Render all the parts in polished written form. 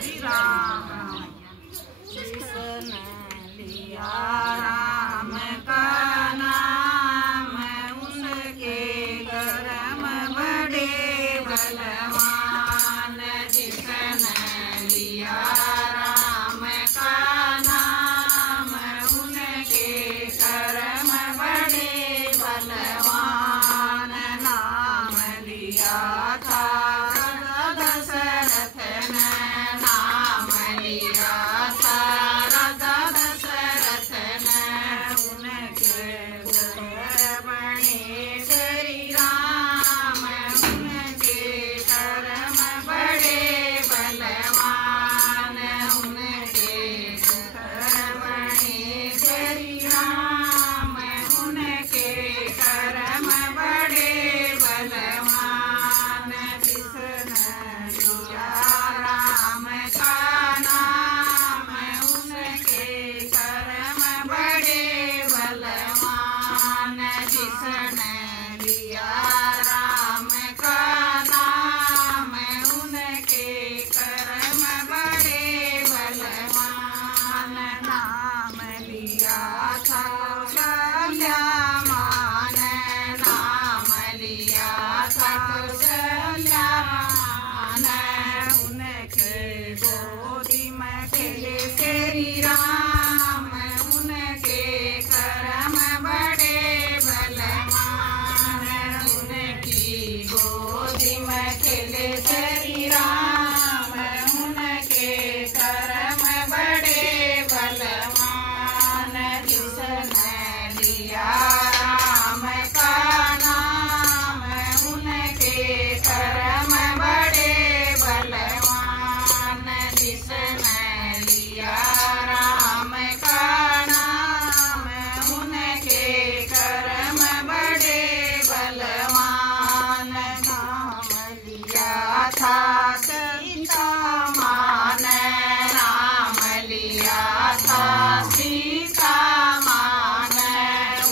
हरि राम। कृष्ण लिया राम का नाम, उनके कर्म बड़े बलवान। जिसने लिया राम का नाम, उनके कर्म बड़े बलवान। नाम लिया था दशरथ ने, नाम लिया था राजा दशरथ ने। उनके बने श्री राम, उनके कर्म बड़े बलवान। उनके बने श्री राम, उनके कर्म बड़े बलवान। जिसने लिया राम का नाम, उनके कर्म बड़े बलवान। जिसने लिया राम का नाम, उनके कर्म बड़े बलवान। नाम लिया था कल्याण, नाम लिया था कल्याण। उनके गोदी में खेले श्री राम, उनके कर्म बड़े बलवान। उनकी गोदी में खेले श्री राम, उनके कर्म बड़े बलवान। जिसने लिया राम का नाम, उनके कर्म बड़े बलवान। जिसने लिया राम का नाम, उनके कर्म बड़े बलवान। नाम लिया था सीता मान, नाम लिया था सीता मान।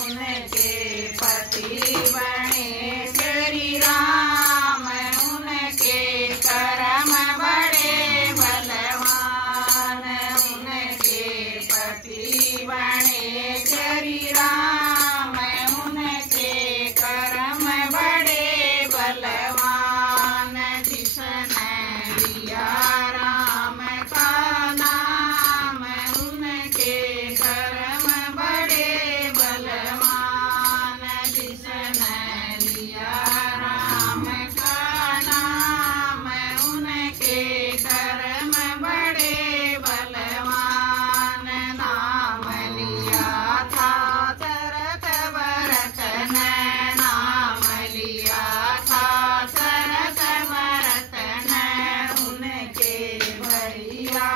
उनके पति बने श्री राम, उनके कर्म बड़े बलवान। उनके पति बने श्री राम, उनके कर्म बड़े बलवान। जिसने लिया राम का नाम, उनके कर्म बड़े बलवान। जिसने लिया राम का नाम, उनके कर्म बड़े बलवान। नाम लिया था चरत भरत ने, नाम लिया था चरत भरत ने। उनके भैया